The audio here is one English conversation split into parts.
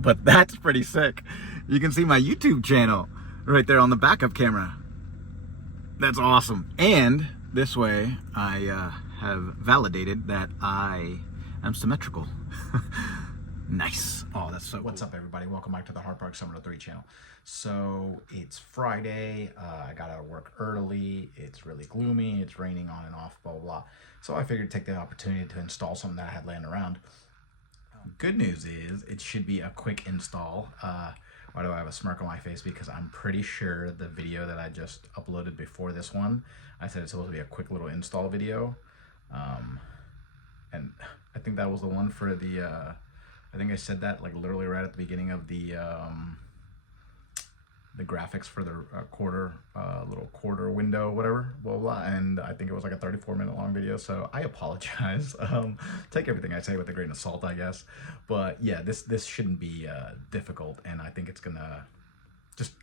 but that's pretty sick. You can see my YouTube channel right there on the backup camera. That's awesome. And this way I have validated that I am symmetrical. Nice. Oh, that's so What's up, everybody? Welcome back to the Hard Park Summer 3 channel. So it's Friday. I got out of work early. It's really gloomy. It's raining on and off, blah, blah, blah. So I figured to take the opportunity to install something that I had laying around. Good news is it should be a quick install. Why do I have a smirk on my face? Because I'm pretty sure the video that I just uploaded before this one, I said it's supposed to be a quick little install video. And I think that was the one for the... I think I said that like literally right at the beginning of the graphics for the little quarter window, whatever, blah, blah, and I think it was like a 34-minute long video, so I apologize. Take everything I say with a grain of salt, I guess. But yeah, this shouldn't be difficult, and I think it's gonna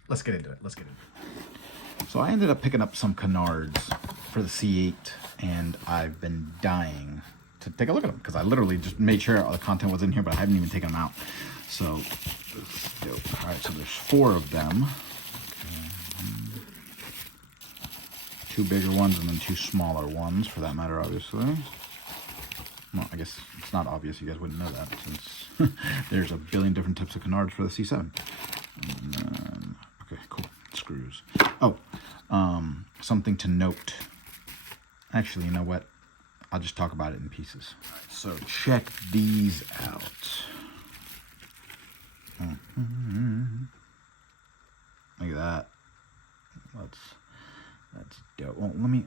let's get into it. Let's get into it. So I ended up picking up some canards for the C8, and I've been dying to take a look at them because I literally just made sure all the content was in here, but I haven't even taken them out. So this is dope. All right, so there's 4 of them. Okay. 2 bigger ones and then 2 smaller ones, for that matter, obviously. Well, I guess it's not obvious. You guys wouldn't know that since there's a billion different types of canards for the C7. And then, okay, cool. Screws. Oh, something to note. Actually, you know what? I'll just talk about it in pieces. So check these out. Look at that. That's dope. Well, let me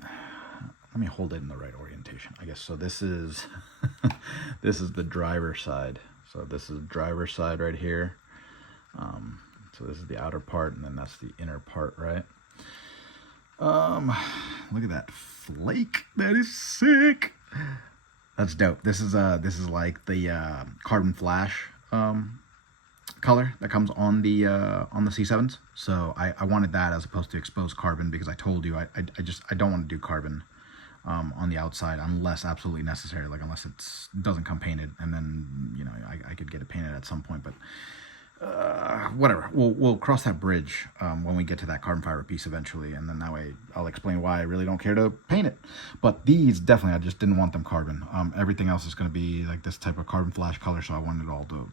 hold it in the right orientation, I guess. So this is this is the driver's side. So this is driver's side right here. So this is the outer part, and then that's the inner part, right? Look at that flake. That is sick. That's dope. This is like the carbon flash color that comes on the C7s. So I wanted that as opposed to exposed carbon, because I told you I don't want to do carbon on the outside unless absolutely necessary, like unless it doesn't come painted, and then, you know, I could get it painted at some point, but whatever, we'll cross that bridge when we get to that carbon fiber piece eventually, and then that way I'll explain why I really don't care to paint it. But these definitely, I just didn't want them carbon. Everything else is going to be like this type of carbon flash color, so I wanted it all to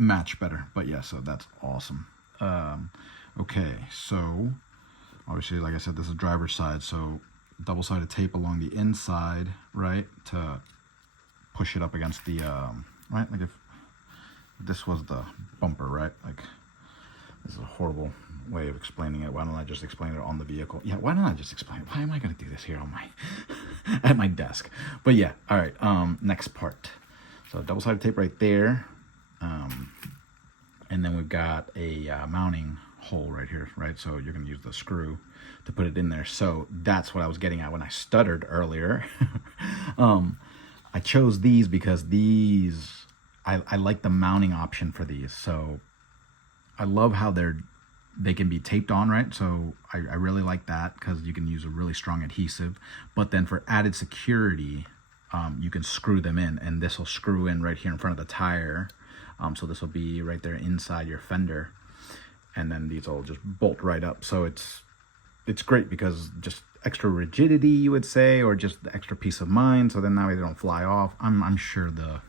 match better. But yeah, so that's awesome. Okay, so obviously, like I said, this is driver's side, so double-sided tape along the inside, right, to push it up against the right, like if this was the bumper, right? Like, this is a horrible way of explaining it. Why don't I just explain it on the vehicle? Yeah, why don't I just explain it? Why am I going to do this here on my at my desk? But yeah, all right. Next part. So double-sided tape right there, and then we've got a mounting hole right here, right? So you're going to use the screw to put it in there. So that's what I was getting at when I stuttered earlier. I chose these because these. I like the mounting option for these. So I love how they can be taped on, right? So I really like that because you can use a really strong adhesive. But then for added security, you can screw them in, and this will screw in right here in front of the tire. So this will be right there inside your fender, and then these will just bolt right up. So it's great because just extra rigidity, you would say, or just the extra peace of mind. So then that way they don't fly off. I'm sure the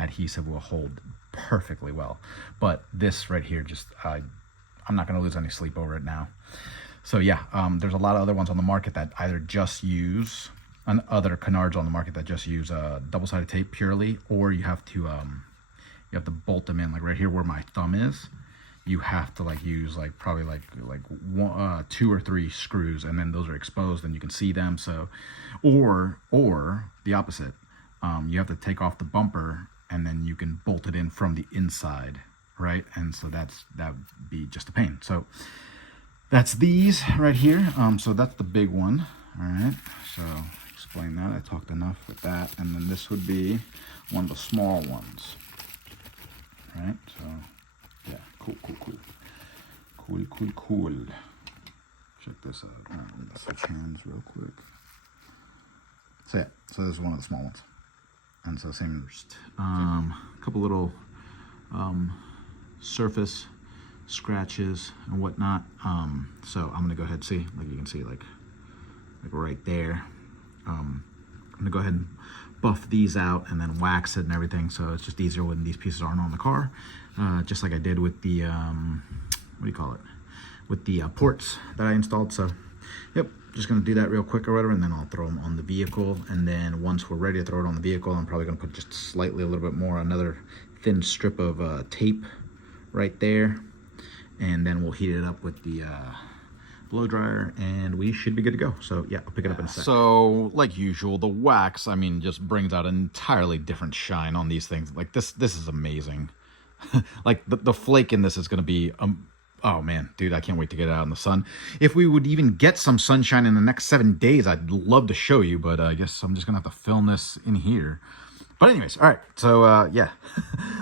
adhesive will hold perfectly well, but this right here, just I'm not going to lose any sleep over it now. So yeah, there's a lot of other ones on the market that either just use other canards on the market that just use double-sided tape purely, or you have to bolt them in, like right here where my thumb is. You have to like use like probably like 2 or 3 screws, and then those are exposed and you can see them. So or the opposite, you have to take off the bumper and then you can bolt it in from the inside, right? And so that would be just a pain. So that's these right here. So that's the big one. All right, so explain that. I talked enough with that. And then this would be one of the small ones, right? So yeah, cool. Check this out. All right, let's switch hands real quick. So yeah, so this is one of the small ones. And so same, a couple little surface scratches and whatnot. So I'm gonna go ahead and see, like you can see, like right there. I'm gonna go ahead and buff these out and then wax it and everything, so it's just easier when these pieces aren't on the car, just like I did with the what do you call it, with the ports that I installed. So yep, just gonna do that real quick or whatever, and then I'll throw them on the vehicle. And then once we're ready to throw it on the vehicle, I'm probably gonna put just slightly a little bit more, another thin strip of tape right there, and then we'll heat it up with the blow dryer, and we should be good to go. So yeah, I'll pick it up in a sec. So like usual, the wax, I mean, just brings out an entirely different shine on these things. Like this is amazing. Like the flake in this is gonna be oh man, dude, I can't wait to get it out in the sun. If we would even get some sunshine in the next 7 days, I'd love to show you, but I guess I'm just gonna have to film this in here. But anyways, all right, so yeah,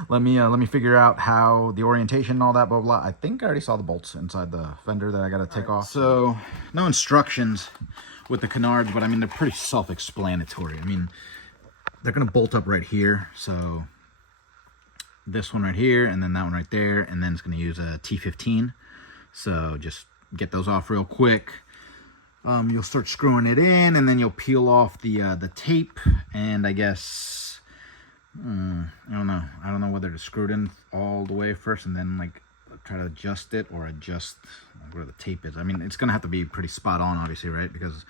let me figure out how the orientation and all that, blah, blah. I think I already saw the bolts inside the fender that I gotta take off. So no instructions with the canards, but I mean, they're pretty self-explanatory. I mean, they're gonna bolt up right here. So this one right here, and then that one right there, and then it's gonna use a T15. So just get those off real quick. You'll start screwing it in, and then you'll peel off the tape, and I guess, I don't know whether to screw it in all the way first and then like try to adjust it, or adjust where the tape is. I mean, it's gonna have to be pretty spot on, obviously, right? Because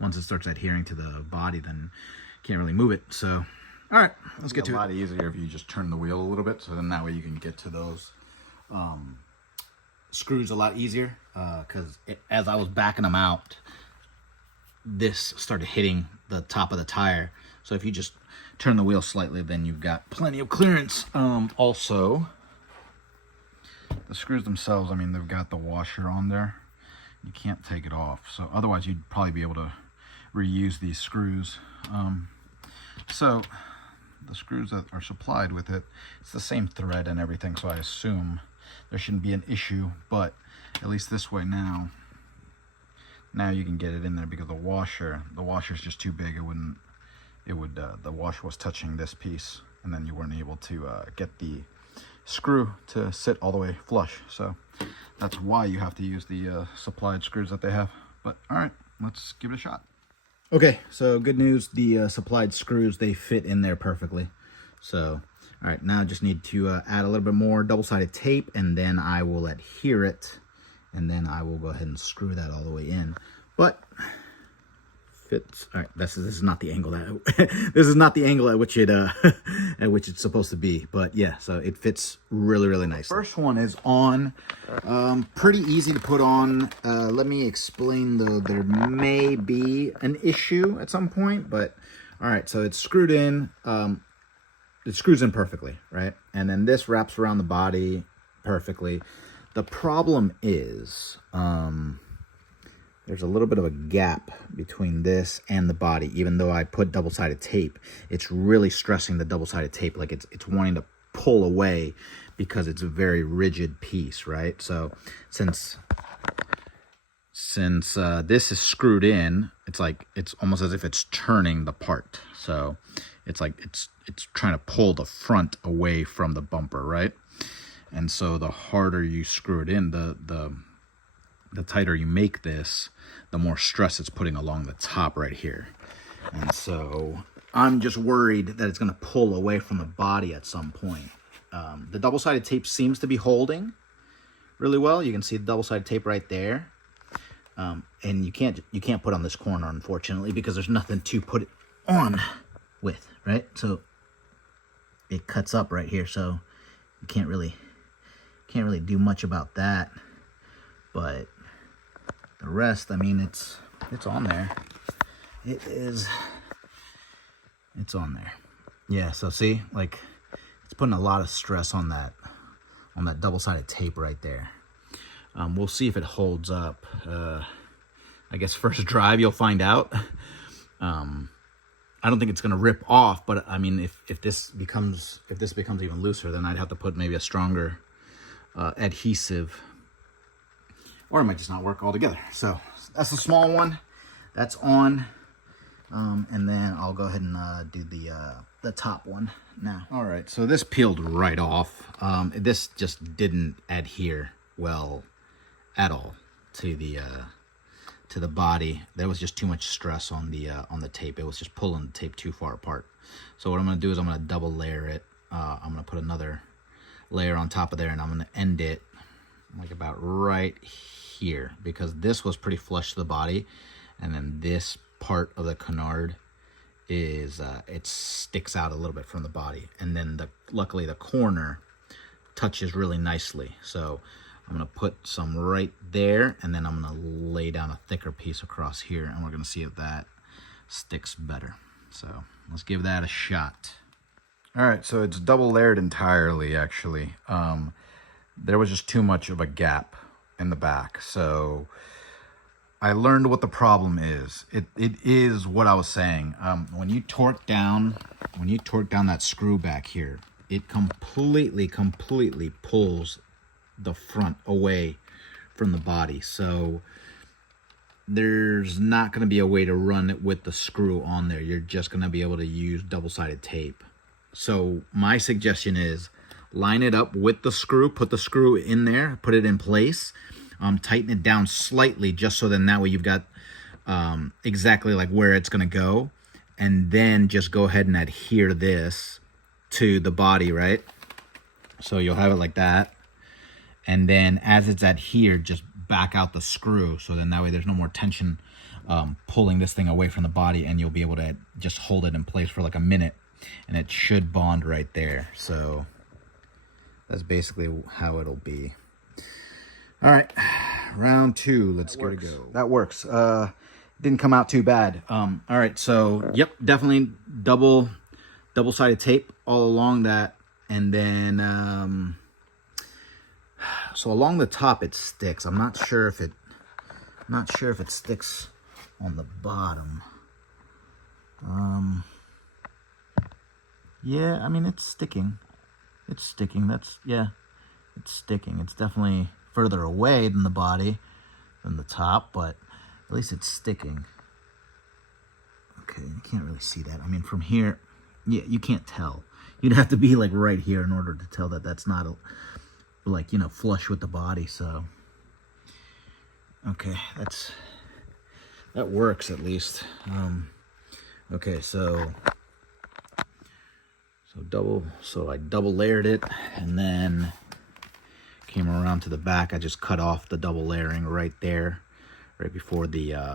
once it starts adhering to the body, then you can't really move it. So all right, let's get to it. A lot easier if you just turn the wheel a little bit, so then that way you can get to those screws a lot easier, because as I was backing them out, this started hitting the top of the tire. So if you just turn the wheel slightly, then you've got plenty of clearance. Also, the screws themselves, I mean, they've got the washer on there. You can't take it off. So otherwise you'd probably be able to reuse these screws. So the screws that are supplied with it, it's the same thread and everything, so I assume there shouldn't be an issue. But at least this way now you can get it in there, because the washer's just too big. The washer was touching this piece, and then you weren't able to get the screw to sit all the way flush. So that's why you have to use the supplied screws that they have. But all right, let's give it a shot. Okay, so good news, the supplied screws, they fit in there perfectly. So all right, now I just need to add a little bit more double-sided tape, and then I will adhere it, and then I will go ahead and screw that all the way in. But fits. All right, this is not the angle that this is not the angle at which it at which it's supposed to be. But yeah, so it fits really nice. First one is on, pretty easy to put on. Let me explain though. There may be an issue at some point, but all right. So it's screwed in. It screws in perfectly, right? And then this wraps around the body perfectly. The problem is, there's a little bit of a gap between this and the body. Even though I put double-sided tape, it's really stressing the double-sided tape. Like it's wanting to pull away because it's a very rigid piece, right? So since this is screwed in, it's almost as if it's turning the part. So it's like it's trying to pull the front away from the bumper, right? And so the harder you screw it in, the tighter you make this, the more stress it's putting along the top right here. And so I'm just worried that it's going to pull away from the body at some point. The double-sided tape seems to be holding really well. You can see the double-sided tape right there. And you can't put on this corner, unfortunately, because there's nothing to put it on with, right? So it cuts up right here, so you can't really do much about that. But the rest, I mean, it's on there. It's on there. Yeah, so see, like, it's putting a lot of stress on that double-sided tape right there. We'll see if it holds up. I guess first drive you'll find out. I don't think it's gonna rip off, but I mean, if this becomes even looser, then I'd have to put maybe a stronger adhesive, or it might just not work altogether. So that's the small one. That's on, and then I'll go ahead and do the the top one now. All right, so this peeled right off. This just didn't adhere well at all to the body. There was just too much stress on the tape. It was just pulling the tape too far apart. So what I'm gonna do is I'm gonna double layer it. I'm gonna put another layer on top of there, and I'm gonna end it like about right here, because this was pretty flush to the body, and then this part of the canard is it sticks out a little bit from the body, and then luckily the corner touches really nicely. So I'm gonna put some right there, and then I'm gonna lay down a thicker piece across here, and we're gonna see if that sticks better. So let's give that a shot. All right, so it's double layered entirely, actually. There was just too much of a gap in the back, so I learned what the problem is. It is what I was saying. When you torque down that screw back here, it completely pulls the front away from the body. So there's not going to be a way to run it with the screw on there. You're just going to be able to use double-sided tape. So my suggestion is line it up with the screw, put the screw in there, put it in place, tighten it down slightly, just so then that way you've got exactly like where it's going to go, and then just go ahead and adhere this to the body, right? So you'll have it like that, and then as it's adhered, just back out the screw, so then that way there's no more tension pulling this thing away from the body, and you'll be able to just hold it in place for like a minute, and it should bond right there. So that's basically how it'll be. All right, round two. Let's give it a go. That works. Didn't come out too bad. All right, so yep, definitely double-sided tape all along that, and then so along the top it sticks. I'm not sure if it sticks on the bottom. Yeah, I mean it's sticking. It's sticking. It's sticking. It's definitely further away than the body, than the top, but at least it's sticking. Okay, you can't really see that. I mean, from here, yeah, you can't tell. You'd have to be like right here in order to tell that that's not like, you know, flush with the body. So okay, that works at least. Okay, so I double layered it, and then came around to the back. I just cut off the double layering right there, right before the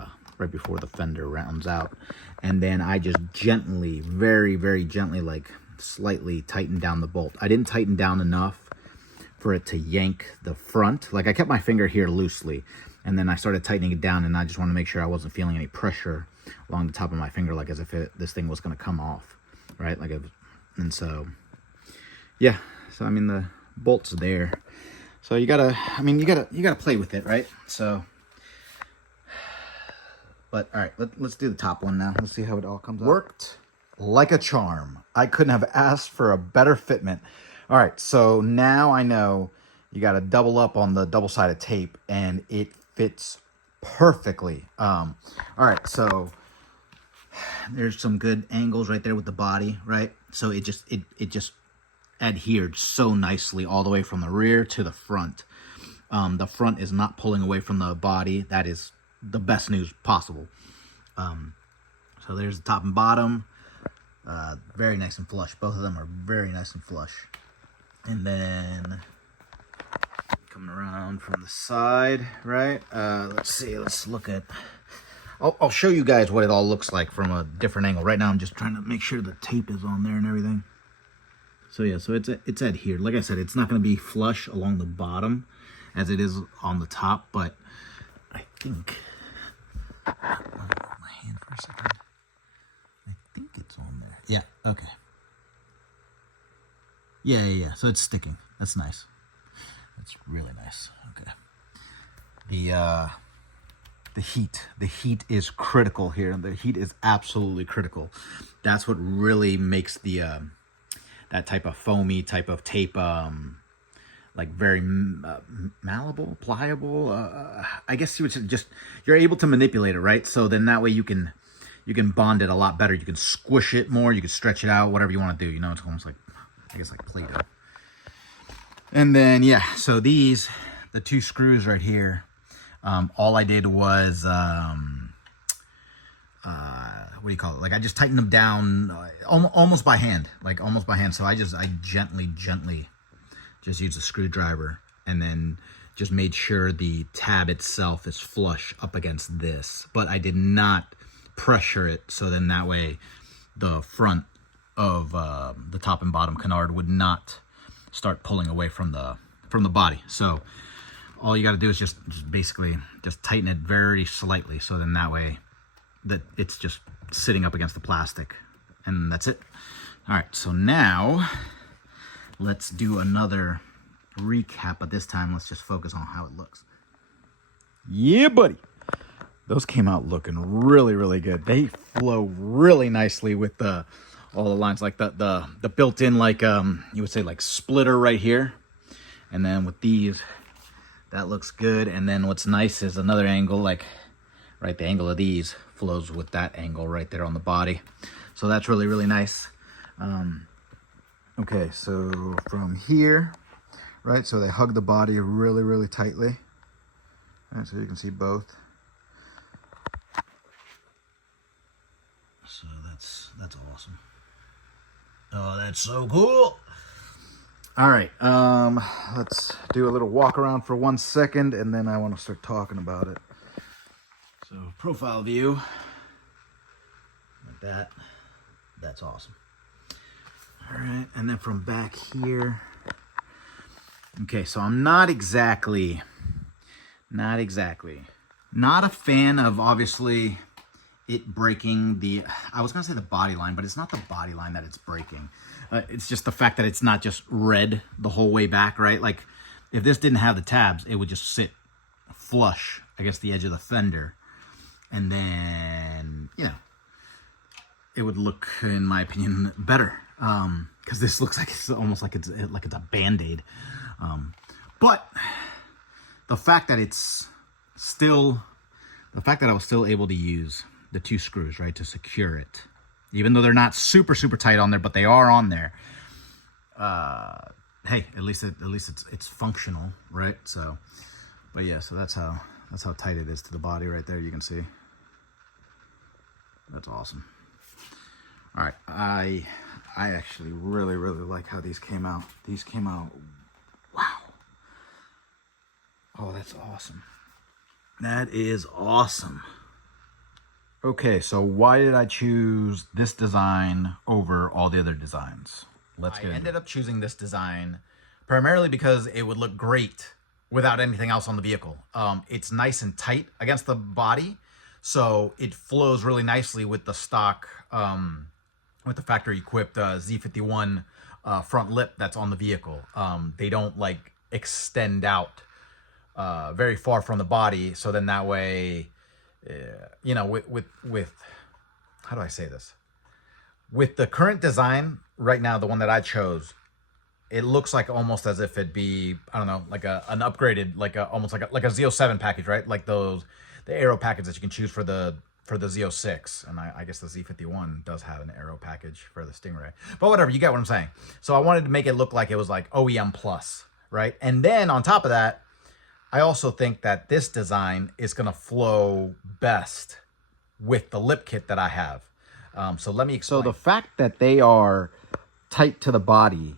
fender rounds out, and then I just gently, very, very gently, like slightly tightened down the bolt. I didn't tighten down enough for it to yank the front. Like I kept my finger here loosely, and then I started tightening it down, and I just wanted to make sure I wasn't feeling any pressure along the top of my finger, like as if this thing was going to come off, right? Like and so, yeah. So I mean, the bolt's there. So you gotta play with it, right? So, but all right, let's do the top one now. Let's see how it all comes out. Worked like a charm. I couldn't have asked for a better fitment. All right, so now I know you got to double up on the double-sided tape, and it fits perfectly. All right, so there's some good angles right there with the body, right? So it just adhered so nicely all the way from the rear to the front. The front is not pulling away from the body. That is the best news possible. So there's the top and bottom. Very nice and flush. Both of them are very nice and flush. And then coming around from the side, right? Let's see. Let's look at... I'll show you guys what it all looks like from a different angle. Right now I'm just trying to make sure the tape is on there and everything. So yeah, so it's adhered. Like I said, it's not going to be flush along the bottom as it is on the top, but I think... I'll hold my hand for a second. I think it's on there. Yeah, okay. Yeah. So it's sticking. That's nice. That's really nice. Okay. The heat is critical here. The heat is absolutely critical. That's what really makes the that type of foamy type of tape like very malleable, pliable. I guess you would just, you're able to manipulate it, right? So then that way you can you can bond it a lot better. You can squish it more. You can stretch it out, whatever you want to do. You know, it's almost like, I guess, like Play-Doh. And then, yeah, so these, the 2 screws right here, all I did was, what do you call it? Like, I just tightened them down almost by hand, So I gently just used a screwdriver and then just made sure the tab itself is flush up against this. But I did not pressure it, so then that way the front of the top and bottom canard would not start pulling away from the body. So all you got to do is just basically just tighten it very slightly, so then that way that it's just sitting up against the plastic, and that's it. All right, so now let's do another recap, but this time let's just focus on how it looks. Yeah, buddy. Those came out looking really, really good. They flow really nicely with all the lines, like the built-in, like you would say, like splitter right here. And then with these, that looks good. And then what's nice is another angle, like right, the angle of these flows with that angle right there on the body. So that's really, really nice. Okay, so from here, right, so they hug the body really, really tightly. All right, so you can see both. So that's awesome. Oh, that's so cool. All right, let's do a little walk around for 1 second, and then I want to start talking about it. So profile view, like that. That's awesome. All right, and then from back here. Okay, so I'm not a fan of, obviously, it breaking the, I was gonna say the body line, but it's not the body line that it's breaking. It's just the fact that it's not just red the whole way back, right? Like, if this didn't have the tabs, it would just sit flush against the edge of the fender. And then, you know, it would look, in my opinion, better. Because this looks like it's almost like it's a Band-Aid. But the fact that it's still, the fact that I was still able to use the 2 screws, right, to secure it, even though they're not super, super tight on there, but they are on there. Hey, at least it's functional, right? So, but yeah, so that's how tight it is to the body right there. You can see. That's awesome. All right, I actually really, really like how these came out. These came out, wow. Oh, that's awesome. That is awesome. Okay, so why did I choose this design over all the other designs? I ended up choosing this design primarily because it would look great without anything else on the vehicle. It's nice and tight against the body, so it flows really nicely with the stock, with the factory equipped Z51 front lip that's on the vehicle. They don't like extend out very far from the body, so then that way, you know, with how do I say this? With the current design right now, the one that I chose, it looks like almost as if it'd be, I don't know, like an upgraded, almost like a Z07 package, right? Like the aero package that you can choose for the Z06, and I guess the Z51 does have an aero package for the Stingray. But whatever, you get what I'm saying. So I wanted to make it look like it was like OEM plus, right? And then on top of that, I also think that this design is going to flow best with the lip kit that I have. So let me explain. So the fact that they are tight to the body,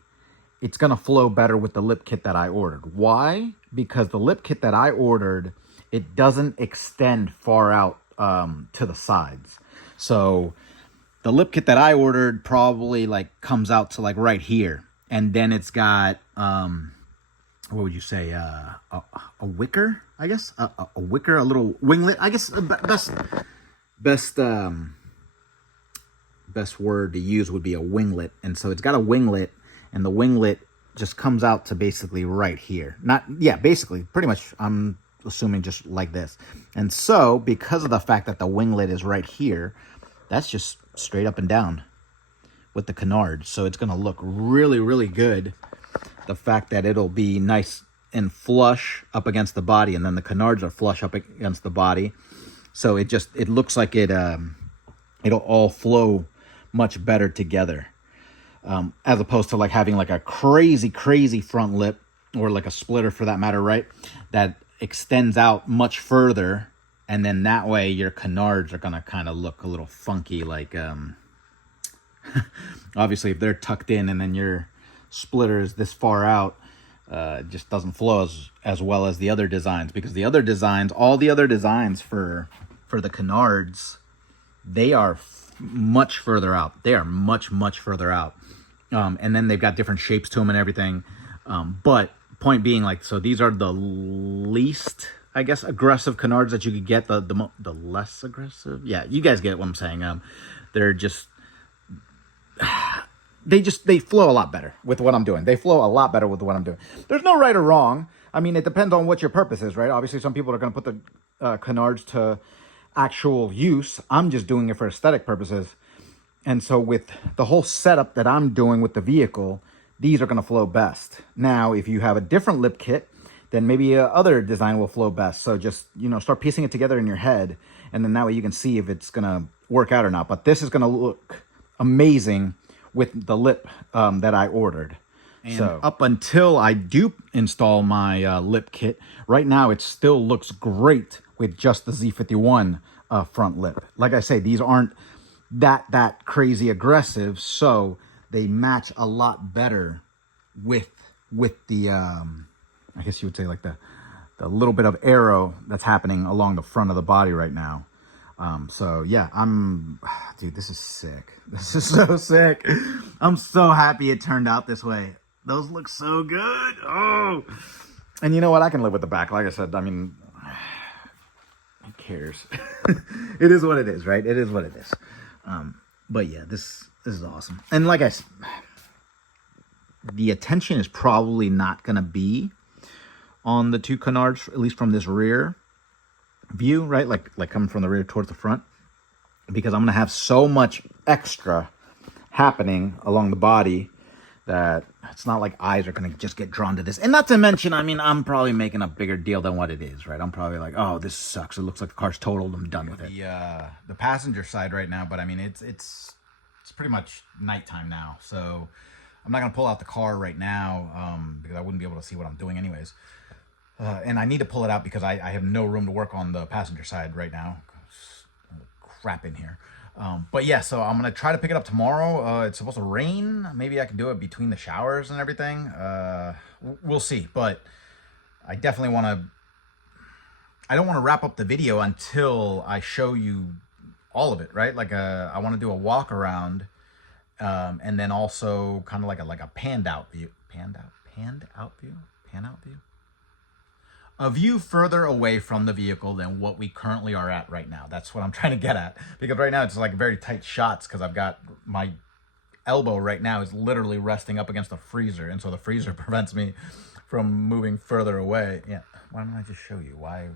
it's going to flow better with the lip kit that I ordered. Why? Because the lip kit that I ordered, it doesn't extend far out to the sides. So the lip kit that I ordered probably like comes out to like right here. And then it's got, what would you say, a wicker, I guess? A wicker, a little winglet, I guess. Best word to use would be a winglet. And so it's got a winglet, and the winglet just comes out to basically right here. Basically, pretty much, I'm assuming just like this. And so, because of the fact that the winglet is right here, that's just straight up and down with the canards. So it's going to look really, really good. The fact that it'll be nice and flush up against the body, and then the canards are flush up against the body. So it looks like it it'll all flow much better together. As opposed to like having like a crazy front lip, or like a splitter for that matter, right? That extends out much further, and then that way your canards are gonna kind of look a little funky. Like, obviously if they're tucked in and then your splitter is this far out, it just doesn't flow as well as the other designs, because the other designs, all the other designs for the canards, they are much further out. They are much further out. And then they've got different shapes to them and everything. But point being, like, so these are the least, I guess, aggressive canards that you could get. The less aggressive. Yeah, you guys get what I'm saying. They're just, they flow a lot better with what I'm doing. They flow a lot better with what I'm doing. There's no right or wrong. I mean, it depends on what your purpose is, right? Obviously, some people are going to put the canards to actual use. I'm just doing it for aesthetic purposes. And so with the whole setup that I'm doing with the vehicle, these are going to flow best. Now, if you have a different lip kit, then maybe other design will flow best. So just, start piecing it together in your head, and then that way you can see if it's going to work out or not. But this is going to look amazing with the lip that I ordered. And so up until I do install my lip kit, right now it still looks great with just the Z51 front lip. Like I say, these aren't that crazy aggressive, so they match a lot better with the I guess you would say like the little bit of arrow that's happening along the front of the body right now. So yeah, dude, this is sick. This is so sick. I'm so happy it turned out this way. Those look so good. Oh, and you know what? I can live with the back. Like I said, I mean, who cares? It is what it is, right? It is what it is. But yeah, this is awesome. And like I said, the attention is probably not going to be on the two canards, at least from this rear view, right? Like coming from the rear towards the front, because I'm going to have so much extra happening along the body that it's not like eyes are going to just get drawn to this. And not to mention, I mean, I'm probably making a bigger deal than what it is, right? I'm probably like, oh, this sucks. It looks like the car's totaled. I'm done with it. The passenger side right now, but I mean, it's pretty much nighttime now. So I'm not going to pull out the car right now because I wouldn't be able to see what I'm doing anyways. And I need to pull it out because I have no room to work on the passenger side right now. Crap in here. But yeah, so I'm going to try to pick it up tomorrow. It's supposed to rain. Maybe I can do it between the showers and everything. We'll see. But I definitely want to... I don't want to wrap up the video until I show you all of it, right? Like I want to do a walk around and then also kind of like a panned out view. Pan out view? A view further away from the vehicle than what we currently are at right now. That's what I'm trying to get at. Because right now it's like very tight shots because I've got my elbow right now is literally resting up against the freezer. And so the freezer prevents me from moving further away. Yeah. Why don't I just show you? Why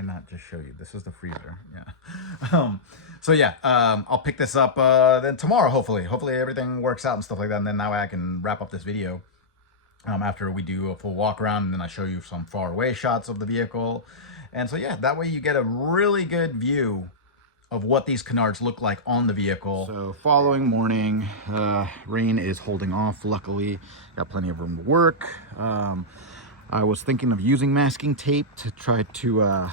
not just show you? This is the freezer. Yeah. So yeah, I'll pick this up then tomorrow, hopefully. Hopefully everything works out and stuff like that. And then that way I can wrap up this video. After we do a full walk around, and then I show you some far away shots of the vehicle. And so yeah, that way you get a really good view of what these canards look like on the vehicle. So following morning, rain is holding off. Luckily, got plenty of room to work. I was thinking of using masking tape to try to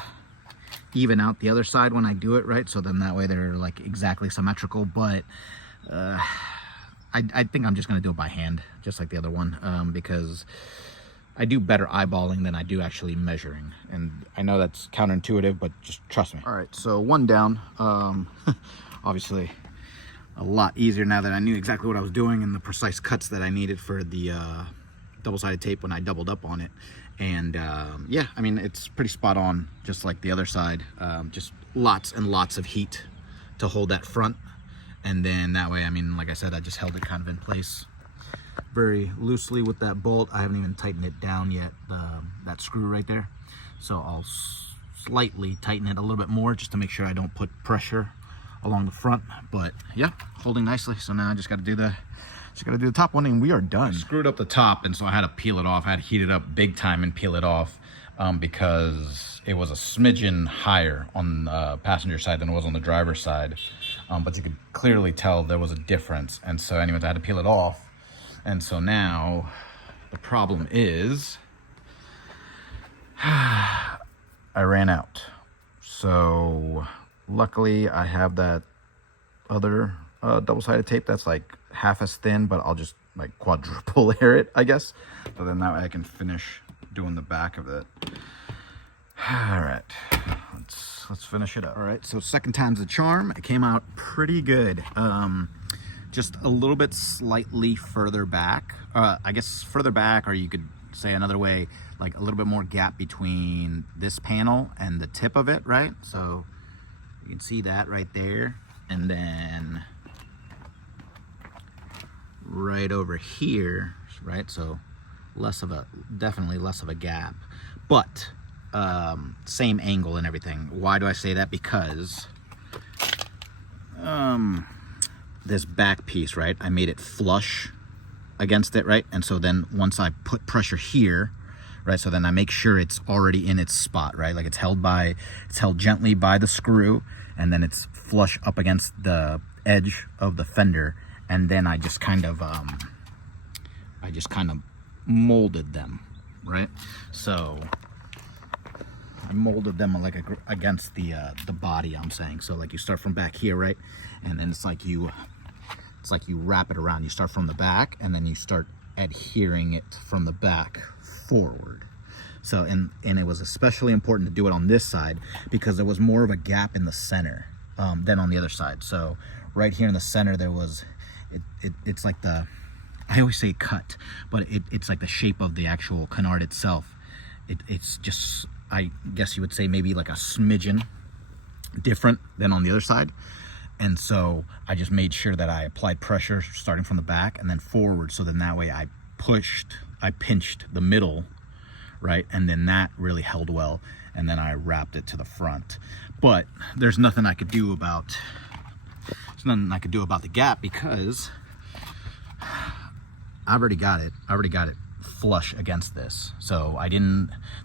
even out the other side when I do it, right? So then that way they're like exactly symmetrical, but I think I'm just going to do it by hand, just like the other one, because I do better eyeballing than I do actually measuring. And I know that's counterintuitive, but just trust me. All right, so one down. Obviously, a lot easier now that I knew exactly what I was doing and the precise cuts that I needed for the double-sided tape when I doubled up on it. And yeah, I mean, it's pretty spot on, just like the other side. Just lots and lots of heat to hold that front. And then that way, I mean, like I said, I just held it kind of in place very loosely with that bolt. I haven't even tightened it down yet, that screw right there. So I'll slightly tighten it a little bit more just to make sure I don't put pressure along the front. But yeah, holding nicely. So now I just got to do the top one and we are done. I screwed up the top, and so I had to peel it off. I had to heat it up big time and peel it off because it was a smidgen higher on the passenger side than it was on the driver's side. but you could clearly tell there was a difference. And so anyways, I had to peel it off. And so now the problem is I ran out. So luckily I have that other double-sided tape that's like half as thin, but I'll just like quadruple layer it, I guess. So then that way I can finish doing the back of it. All right, let's finish it up. All right, so second time's the charm. It came out pretty good. Just a little bit slightly further back. I guess further back, or you could say another way, like a little bit more gap between this panel and the tip of it, right? So you can see that right there. And then right over here, right? So definitely less of a gap, but same angle and everything. Why do I say that? Because this back piece, right, I made it flush against it, right? And so then once I put pressure here, right, so then I make sure it's already in its spot, right? Like it's held gently by the screw, and then it's flush up against the edge of the fender, and then I just kind of molded them, right? So I molded them like against the body, I'm saying. So like you start from back here, right? And then it's like you wrap it around. You start from the back, and then you start adhering it from the back forward. So, and it was especially important to do it on this side because there was more of a gap in the center than on the other side. So right here in the center, there was, it's like I always say cut, but it's like the shape of the actual canard itself. It's just, I guess you would say maybe like a smidgen different than on the other side. And so I just made sure that I applied pressure starting from the back and then forward. So then that way I pinched the middle, right? And then that really held well. And then I wrapped it to the front. But there's nothing I could do about the gap because I've already got it flush against this. So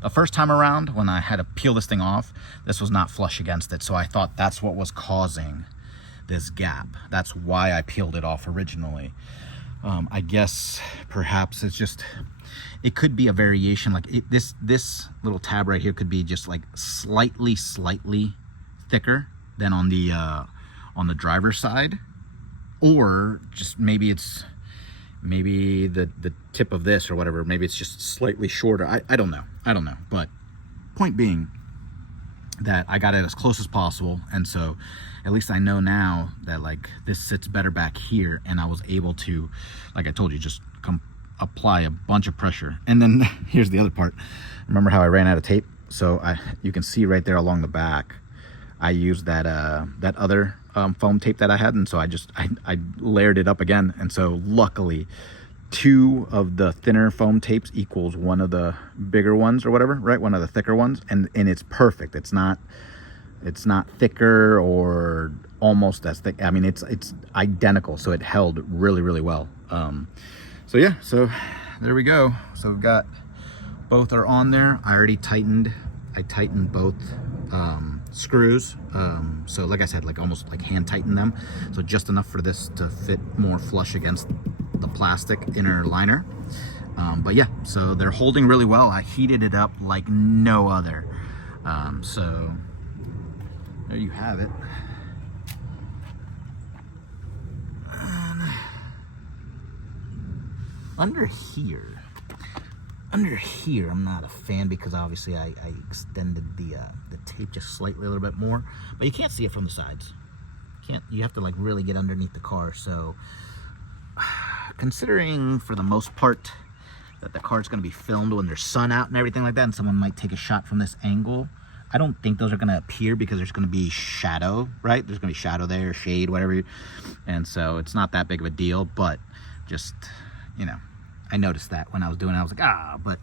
the first time around when I had to peel this thing off, this was not flush against it. So I thought that's what was causing this gap. That's why I peeled it off originally. I guess perhaps it could be a variation. Like this little tab right here could be just like slightly thicker than on the driver's side, or just maybe the tip of this or whatever, maybe it's just slightly shorter. I don't know, but point being that I got it as close as possible, and so at least I know now that like this sits better back here, and I was able to, like I told you, just apply a bunch of pressure. And then here's the other part. Remember how I ran out of tape? So you can see right there along the back, I used that other foam tape that I had, and so I layered it up again. And so luckily 2 of the thinner foam tapes equals 1 of the bigger ones or whatever, right? 1 of the thicker ones, and it's perfect. It's not thicker or almost as thick. I mean, it's identical, so it held really well. So yeah, so there we go. So we've got both are on there. I tightened both screws. So like I said, like almost like hand tighten them, so just enough for this to fit more flush against the plastic inner liner. But yeah, so they're holding really well. I heated it up like no other. So there you have it. Under here, I'm not a fan because obviously I extended the tape just slightly a little bit more, but you can't see it from the sides. You have to like really get underneath the car. So considering for the most part that the car's going to be filmed when there's sun out and everything like that, and someone might take a shot from this angle, I don't think those are going to appear because there's going to be shadow, right? There's going to be shadow there, shade, whatever. And so it's not that big of a deal, but just, you know, I noticed that when I was doing it. I was like, but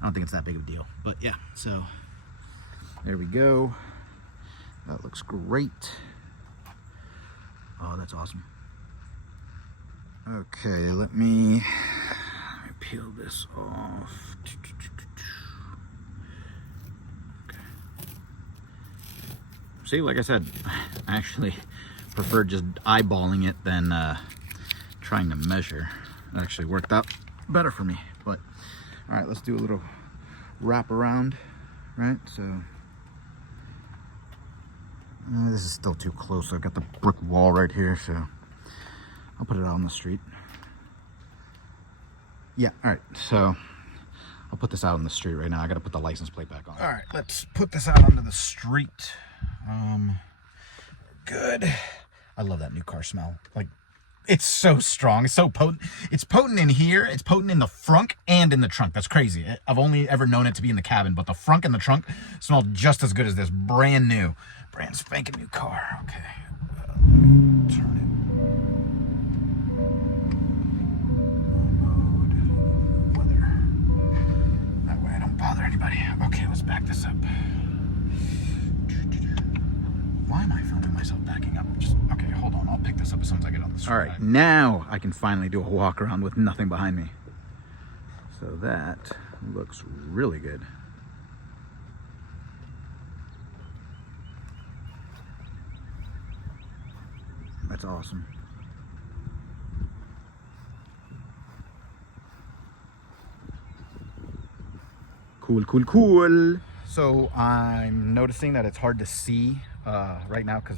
I don't think it's that big of a deal. But yeah, so there we go. That looks great. Oh, that's awesome. Okay, let me peel this off. Okay. See, like I said, I actually preferred just eyeballing it than trying to measure. It actually worked out better for me. But all right, let's do a little wrap around, right? So this is still too close. I've got the brick wall right here, so I'll put it out on the street. Yeah, all right, so I'll put this out on the street right now. I gotta put the license plate back on. All right, let's put this out onto the street. Good. I love that new car smell. Like, it's so strong. It's so potent. It's potent in here. It's potent in the frunk and in the trunk. That's crazy. I've only ever known it to be in the cabin, but the frunk and the trunk smell just as good as this. Brand new. Brand spanking new car. Okay. Let me turn it. Mode. Weather. That way I don't bother anybody. Okay, let's back this up. Why am I filming myself backing up? Okay, hold on. I'll pick this up as soon as I get on the street. All right, now I can finally do a walk around with nothing behind me. So that looks really good. That's awesome. Cool, cool, cool. So I'm noticing that it's hard to see right now because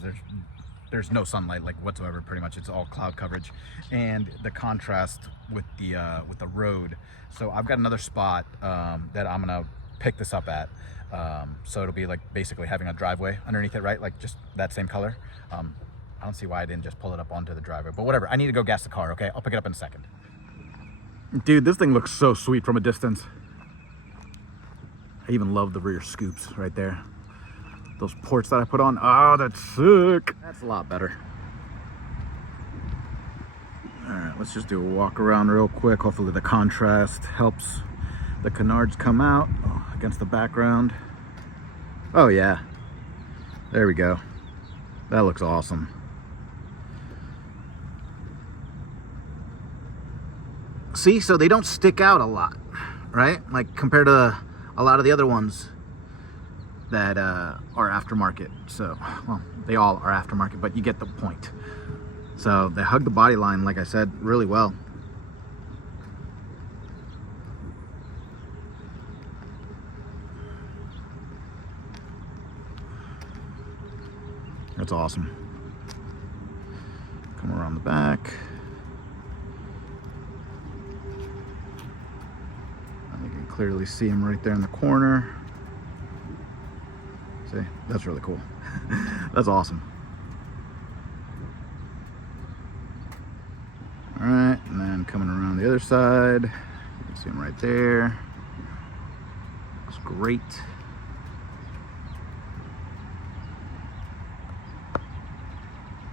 there's no sunlight like whatsoever. Pretty much, it's all cloud coverage, and the contrast with the road. So I've got another spot that I'm gonna pick this up at. So it'll be like basically having a driveway underneath it, right? Like just that same color. I don't see why I didn't just pull it up onto the driveway, but whatever. I need to go gas the car. Okay, I'll pick it up in a second. Dude, this thing looks so sweet from a distance. I even love the rear scoops right there. Those ports that I put on, oh, that's sick. That's a lot better. All right, let's just do a walk around real quick. Hopefully the contrast helps the canards come out against the background. Oh yeah, there we go. That looks awesome. See, so they don't stick out a lot, right? Like compared to a lot of the other ones that are aftermarket. So, well, they all are aftermarket, but you get the point. So they hug the body line, like I said, really well. That's awesome. Come around the back. You can clearly see him right there in the corner. See, that's really cool. That's awesome. All right, and then coming around the other side, you can see him right there. Looks great.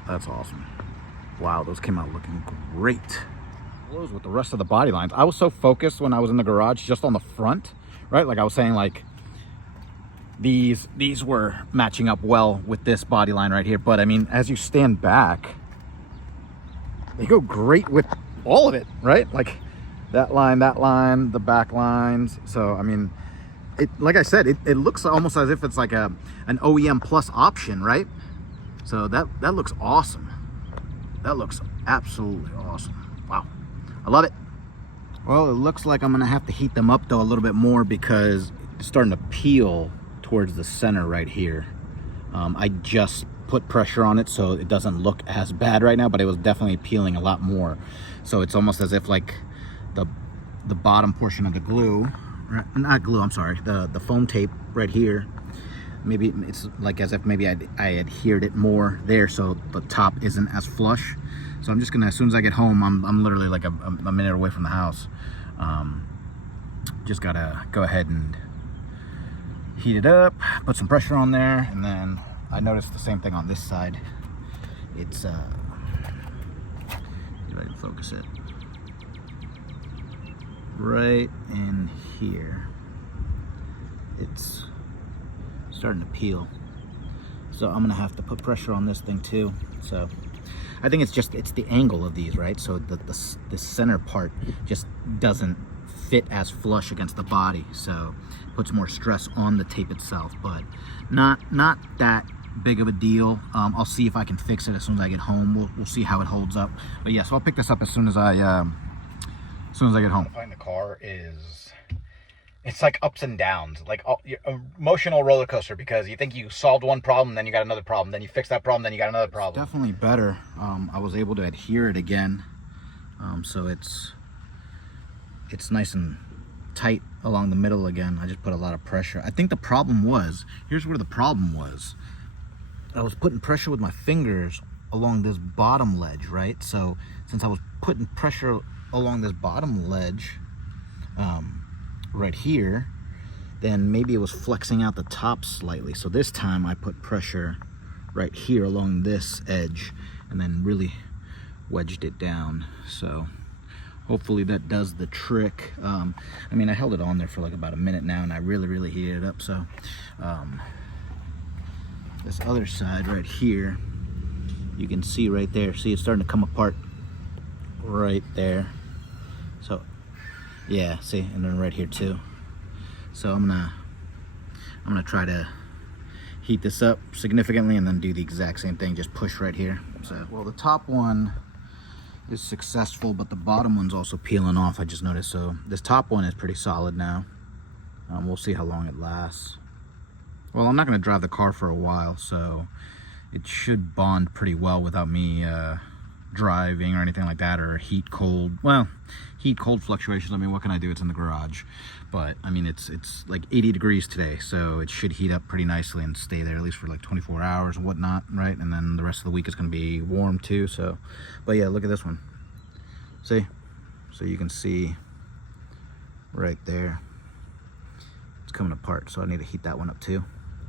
That's awesome. Wow, those came out looking great. Blows with the rest of the body lines. I was so focused when I was in the garage just on the front, right? Like I was saying, like these were matching up well with this body line right here. But I mean, as you stand back, they go great with all of it, right? Like that line, the back lines. So I mean, it, like I said, it looks almost as if it's like an OEM plus option, right? So that looks awesome. That looks absolutely awesome. Wow, I love it. Well, it looks like I'm gonna have to heat them up though a little bit more because it's starting to peel towards the center right here. I just put pressure on it so it doesn't look as bad right now, but it was definitely peeling a lot more. So it's almost as if like the bottom portion of the glue, not glue, I'm sorry, the foam tape right here, maybe it's like as if maybe I adhered it more there so the top isn't as flush. So I'm just gonna, as soon as I get home, I'm literally like a minute away from the house. Just gotta go ahead and heat it up, put some pressure on there, and then I noticed the same thing on this side. It's see if I can focus it. Right in here, it's starting to peel. So I'm gonna have to put pressure on this thing too. So I think it's the angle of these, right? So the center part just doesn't fit as flush against the body, so it puts more stress on the tape itself, but not that big of a deal. I'll see if I can fix it as soon as I get home. We'll see how it holds up. But yeah, so I'll pick this up as soon as I get home. Find the car is, it's like ups and downs, like emotional roller coaster, because you think you solved one problem, then you got another problem, then you fix that problem, then you got another problem. It's definitely better. I was able to adhere it again, so it's nice and tight along the middle again. I just put a lot of pressure. I think the problem was, here's where the problem was. I was putting pressure with my fingers along this bottom ledge, right? So since I was putting pressure along this bottom ledge right here, then maybe it was flexing out the top slightly. So this time I put pressure right here along this edge and then really wedged it down. So hopefully that does the trick. I mean, I held it on there for like about a minute now, and I really heated it up. So this other side right here, you can see right there, see it's starting to come apart right there. So yeah, see, and then right here too. So I'm gonna try to heat this up significantly and then do the exact same thing, just push right here. So, well, the top one is successful, but the bottom one's also peeling off, I just noticed. So this top one is pretty solid now. We'll see how long it lasts. Well, I'm not gonna drive the car for a while, so it should bond pretty well without me driving or anything like that, or heat cold. Well, heat cold fluctuations, I mean, what can I do? It's in the garage. But I mean, it's like 80 degrees today, so it should heat up pretty nicely and stay there at least for like 24 hours and whatnot, right? And then the rest of the week is going to be warm too. So, but yeah, look at this one. See? So you can see right there, it's coming apart. So I need to heat that one up too,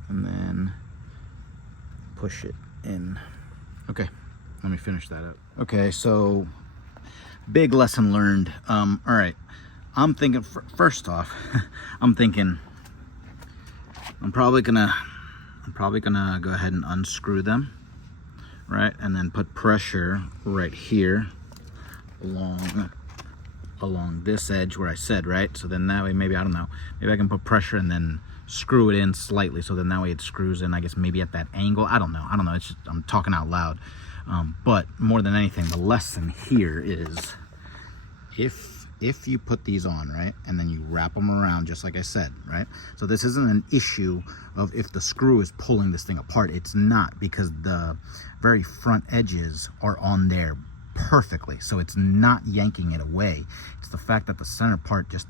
and then push it in. Okay, let me finish that up. Okay, so big lesson learned. All right. I'm thinking, first off, I'm probably gonna go ahead and unscrew them, right? And then put pressure right here along this edge where I said, right? So then that way, maybe, I don't know, maybe I can put pressure and then screw it in slightly. So then that way it screws in, I guess, maybe at that angle. I don't know. It's just, I'm talking out loud. But more than anything, the lesson here is if you put these on, right, and then you wrap them around just like I said, right? So this isn't an issue of if the screw is pulling this thing apart. It's not, because the very front edges are on there perfectly. So it's not yanking it away. It's the fact that the center part just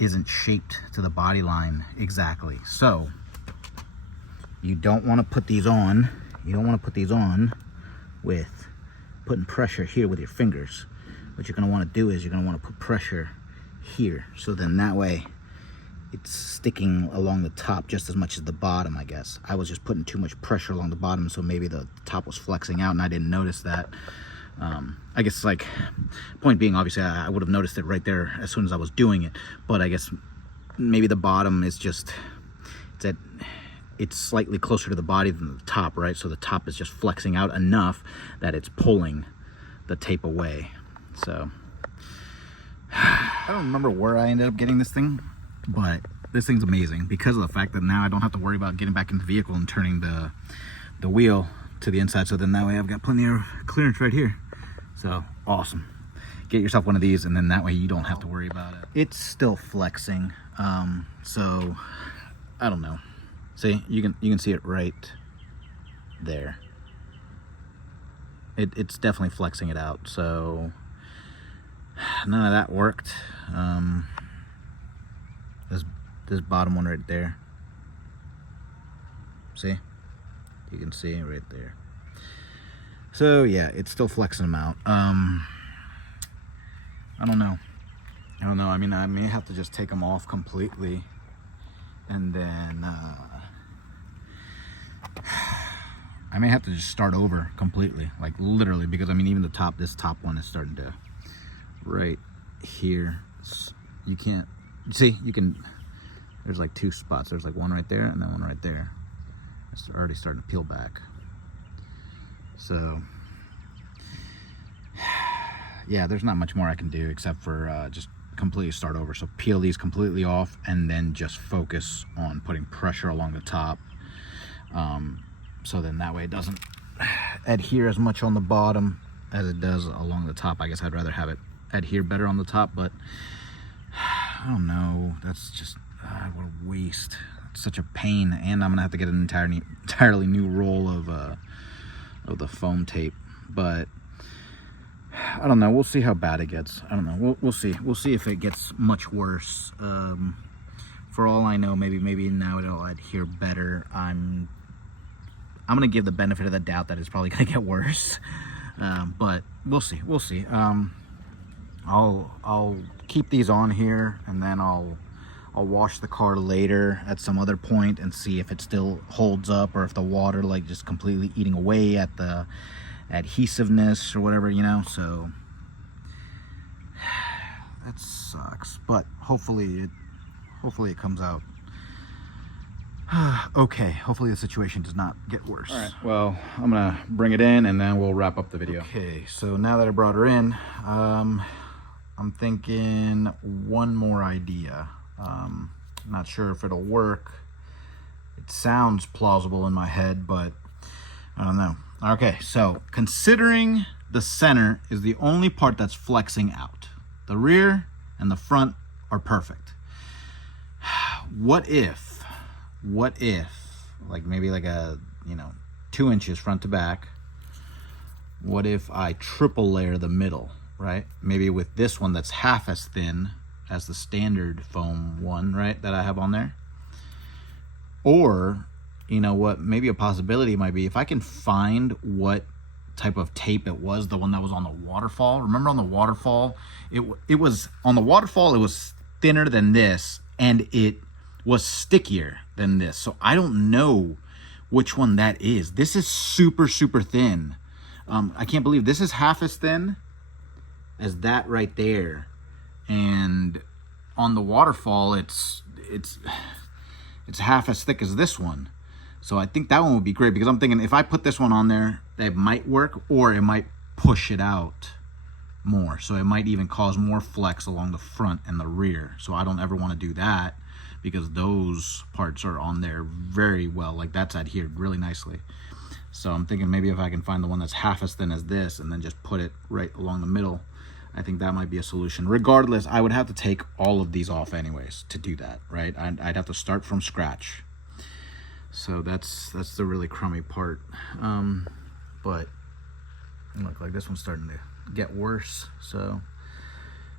isn't shaped to the body line exactly. So you don't want to put these on. You don't want to put these on with putting pressure here with your fingers. What you're going to want to do is you're going to want to put pressure here, so then that way it's sticking along the top just as much as the bottom, I guess. I was just putting too much pressure along the bottom, so maybe the top was flexing out and I didn't notice that. I guess, like, point being, obviously I would have noticed it right there as soon as I was doing it, but I guess maybe the bottom is just, it's slightly closer to the body than the top, right? So the top is just flexing out enough that it's pulling the tape away. So I don't remember where I ended up getting this thing, but this thing's amazing because of the fact that now I don't have to worry about getting back in the vehicle and turning the wheel to the inside. So then that way I've got plenty of clearance right here. So awesome. Get yourself one of these, and then that way you don't have to worry about it. It's still flexing, so I don't know. See, you can see it right there. It's definitely flexing it out. So none of that worked. This bottom one right there. See? You can see right there. So yeah, it's still flexing them out. I don't know. I mean, I may have to just take them off completely, and then I may have to just start over completely, like literally, because I mean, even this top one is starting to, right here, you can't see, there's like two spots. There's like one right there and then one right there. It's already starting to peel back. So yeah, there's not much more I can do except for just completely start over. So peel these completely off and then just focus on putting pressure along the top. so then that way it doesn't adhere as much on the bottom as it does along the top. I guess I'd rather have it adhere better on the top, but I don't know. That's just what a waste. It's such a pain, and I'm gonna have to get an entirely new roll of the foam tape. But I don't know. We'll see how bad it gets. I don't know. We'll see. We'll see if it gets much worse. For all I know, maybe now it'll adhere better. I'm gonna give the benefit of the doubt that it's probably gonna get worse. But we'll see. We'll see. I'll keep these on here, and then I'll wash the car later at some other point and see if it still holds up, or if the water like just completely eating away at the adhesiveness or whatever, you know. So that sucks, but hopefully it comes out okay. Hopefully the situation does not get worse. All right, well, I'm gonna bring it in and then we'll wrap up the video. Okay, so now that I brought her in, I'm thinking one more idea. Not sure if it'll work. It sounds plausible in my head, but I don't know. Okay, so considering the center is the only part that's flexing out, the rear and the front are perfect. What if, like maybe like a, 2 inches front to back, what if I triple layer the middle, right? Maybe with this one that's half as thin as the standard foam one, right, that I have on there. Or, you know what, maybe a possibility might be if I can find what type of tape it was, the one that was on the waterfall. Remember on the waterfall, it was on the waterfall, it was thinner than this, and it was stickier than this. So I don't know which one that is. This is super, super thin. I can't believe this is half as thin as that right there. And on the waterfall, it's half as thick as this one. So I think that one would be great, because I'm thinking if I put this one on there, that might work, or it might push it out more. So it might even cause more flex along the front and the rear. So I don't ever want to do that, because those parts are on there very well. Like that's adhered really nicely. So I'm thinking maybe if I can find the one that's half as thin as this and then just put it right along the middle, I think that might be a solution. Regardless, I would have to take all of these off anyways to do that, right? I'd have to start from scratch. So that's the really crummy part. But look, like this one's starting to get worse. So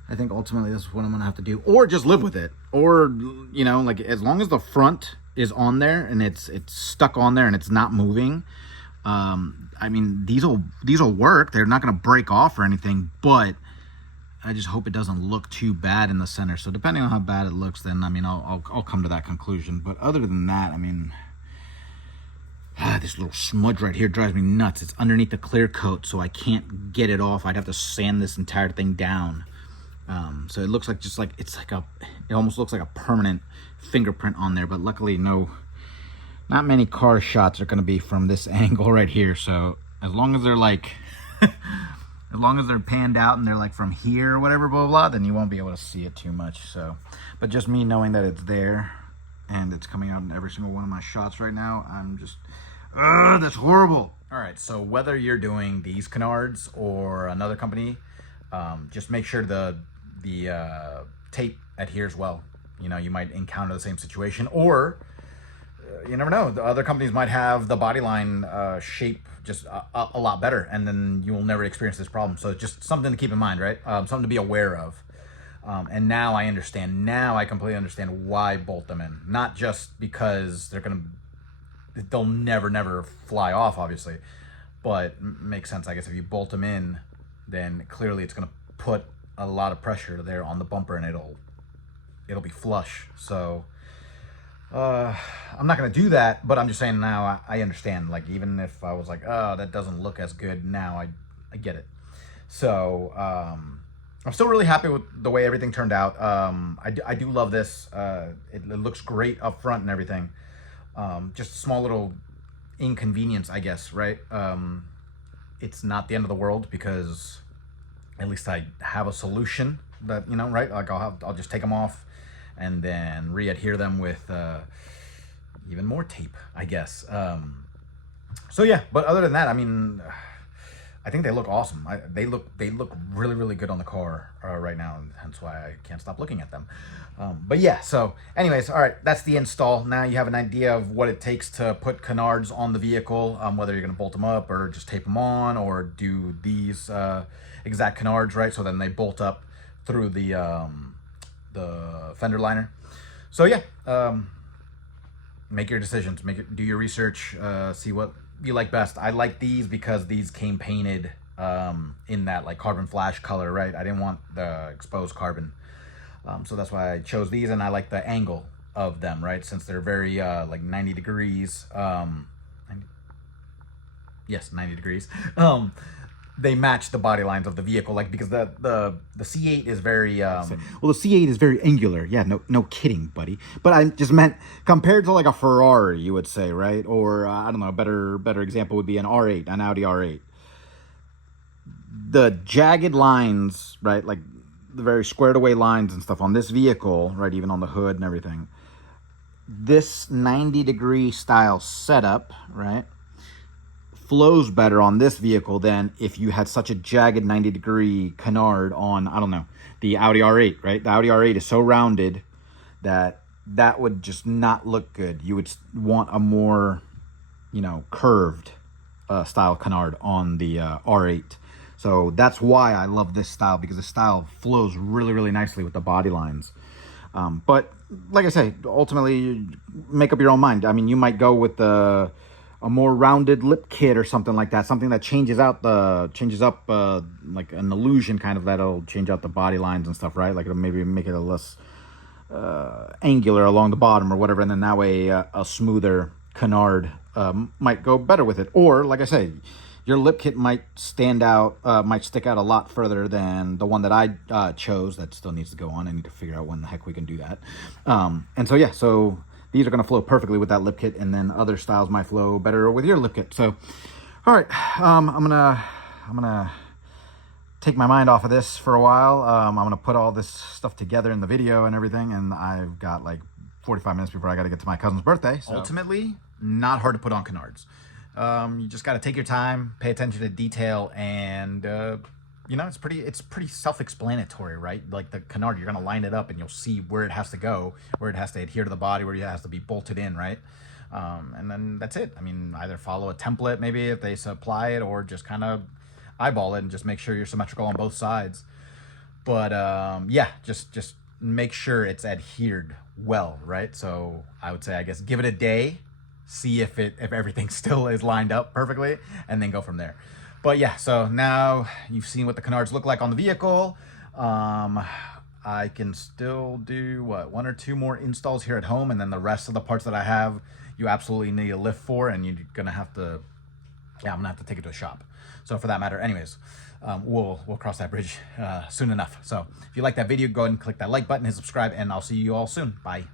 I think ultimately this is what I'm gonna have to do, or just live with it. Or, like as long as the front is on there and it's stuck on there and it's not moving, I mean, these will work. They're not gonna break off or anything, but I just hope it doesn't look too bad in the center. So depending on how bad it looks, then I mean I'll come to that conclusion. But other than that, I mean, this little smudge right here drives me nuts. It's underneath the clear coat, so I can't get it off. I'd have to sand this entire thing down. So it looks like it almost looks like a permanent fingerprint on there. But luckily, not many car shots are going to be from this angle right here. So as long as they're like as long as they're panned out and they're like from here or whatever, blah, blah, blah, then you won't be able to see it too much. So, but just me knowing that it's there and it's coming out in every single one of my shots right now, I'm just, that's horrible. All right, so whether you're doing these canards or another company, just make sure the tape adheres well. You might encounter the same situation, or you never know. The other companies might have the body line shape just a lot better, and then you will never experience this problem. So just something to keep in mind, right? Something to be aware of. And now I understand. Now I completely understand why bolt them in. Not just because they'll never fly off, obviously, but makes sense. I guess if you bolt them in, then clearly it's gonna put a lot of pressure there on the bumper, and it'll be flush. So I'm not gonna do that, but I'm just saying now I understand. Like, even if I was like, oh, that doesn't look as good, now I get it. So I'm still really happy with the way everything turned out. I do love this. It looks great up front and everything. Just a small little inconvenience, I guess, right? It's not the end of the world, because at least I have a solution that, right? Like I'll just take them off and then re-adhere them with even more tape, I guess. So yeah, but other than that, I mean, I think they look awesome. They look really, really good on the car right now, and hence why I can't stop looking at them. But yeah, so anyways, all right, that's the install. Now you have an idea of what it takes to put canards on the vehicle, whether you're going to bolt them up or just tape them on or do these exact canards, right? So then they bolt up through the fender liner. So yeah, make your decisions, do your research, see what you like best. I like these because these came painted in that like carbon flash color, right? I didn't want the exposed carbon, so that's why I chose these, and I like the angle of them, right? Since they're very like 90 degrees, yes, 90 degrees. They match the body lines of the vehicle, like, because the C8 is very well, the C8 is very angular. Yeah, no kidding, buddy. But I just meant compared to like a Ferrari, you would say, right? Or I don't know, a better example would be an R8, an Audi R8. The jagged lines, right, like the very squared away lines and stuff on this vehicle, right, even on the hood and everything. This 90-degree style setup, right, flows better on this vehicle than if you had such a jagged 90-degree canard on, I don't know, the Audi R8, right? The Audi R8 is so rounded that would just not look good. You would want a more, you know, curved style canard on the R8. So that's why I love this style, because the style flows really, really nicely with the body lines. But like I say, ultimately, make up your own mind. I mean, you might go with a more rounded lip kit or something like that, something that changes up like an illusion kind of, that'll change out the body lines and stuff, right? Like it'll maybe make it a less angular along the bottom or whatever, and then that way a smoother canard might go better with it. Or like I say, your lip kit might stand out, might stick out a lot further than the one that I chose. That still needs to go on. I need to figure out when the heck we can do that. And so yeah, so these are going to flow perfectly with that lip kit, and then other styles might flow better with your lip kit. So, all right, I'm gonna take my mind off of this for a while. I'm gonna put all this stuff together in the video and everything, and I've got like 45 minutes before I got to get to my cousin's birthday. So. Ultimately, not hard to put on canards. You just got to take your time, pay attention to detail, and you know, it's pretty self-explanatory, right? Like the canard, you're gonna line it up and you'll see where it has to go, where it has to adhere to the body, where it has to be bolted in, right? And then that's it. I mean, either follow a template, maybe if they supply it, or just kind of eyeball it and just make sure you're symmetrical on both sides. But yeah, just make sure it's adhered well, right? So I would say, I guess, give it a day, see if everything still is lined up perfectly, and then go from there. But yeah, so now you've seen what the canards look like on the vehicle. I can still do, what, 1 or 2 more installs here at home, and then the rest of the parts that I have, you absolutely need a lift for, and you're gonna have to, yeah, I'm gonna have to take it to a shop. So for that matter, anyways, we'll cross that bridge soon enough. So if you like that video, go ahead and click that like button and subscribe, and I'll see you all soon. Bye.